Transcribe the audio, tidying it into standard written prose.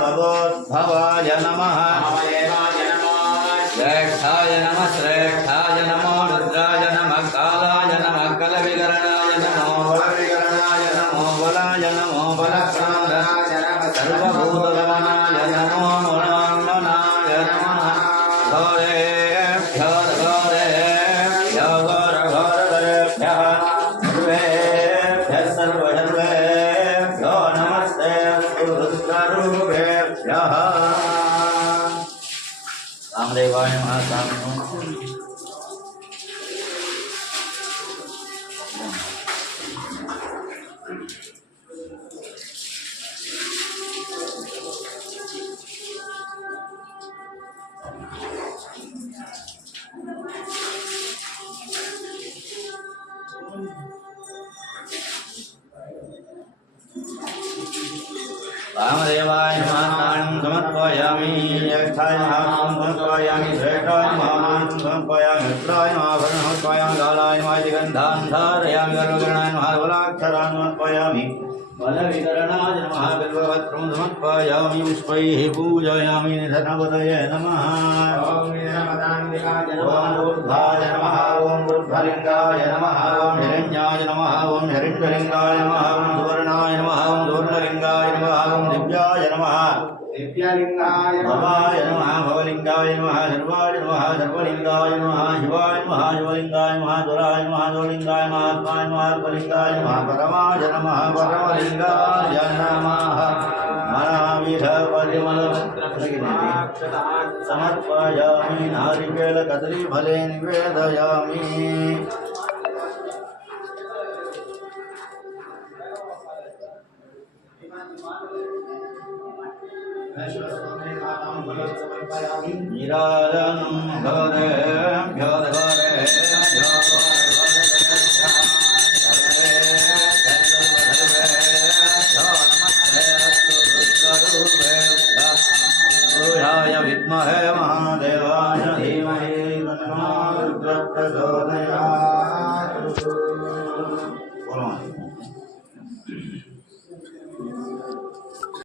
भवोद्भवाय नमः श्रेष्ठाय नमः श्रेष्ठाय नमो रुद्राय नमः कालाय नमः कलविकरणाय नमो बलाय नमो बलप्राणाय नमः सर्वभूतगमनाय नमो मनोन्मनाय नमः घोरेभ्यो घोरेभ्यो घोरघोरधरेभ्यः सर्वेभ्यः सर्वसर्वेभ्यो नमस्ते रुद्ररूपेभ्यः रामदेवाय महासाम्नो रामदेवाय महासाम्नं समर्पयामि यक्षाय महासाम्नं समर्पयामि श्रेष्ठाय महासाम्नं समर्पयामि मित्राय महाभरणं समर्पयामि कालाय महादिगन्धान् धारयामि गर्वकरणाय महाबलाक्षरान् समर्पयामि बलविकरणाय नमः बिल्वपत्रं समर्पयामि पुष्पैः पूजयामि धनपतये नमः ॐ निरमदान्तिकाय नमः ऊर्ध्वाय नमः ॐ ऊर्ध्वलिङ्गाय नमः ॐ हिरण्याय नमः ॐ हिरण्यलिङ्गाय नमः ॐ सुवर्णाय नमः ॐ सुवर्णलिङ्गाय नमः ॐ दिव्याय नमः दिव्यलिङ्गाय भवाय नमः भवलिङ्गाय नमः सर्वाय नमः सर्वलिङ्गाय नमः शिवाय नमः शिवलिङ्गाय नमः दुराय नमः दुर्लिङ्गाय नमः आत्माय नमः आत्मलिङ्गाय नमः परमाय नमः परमलिङ्गाय नमः नानाविधपरिमलपत्रं समर्पयामि नारिकेलकदलीफले निवेदयामि नीराजनं घोरेभ्यो घोरेभ्यो सूर्याय विद्महे महादेवाय धीमहि तन्नो रुद्रः प्रचोदयात्।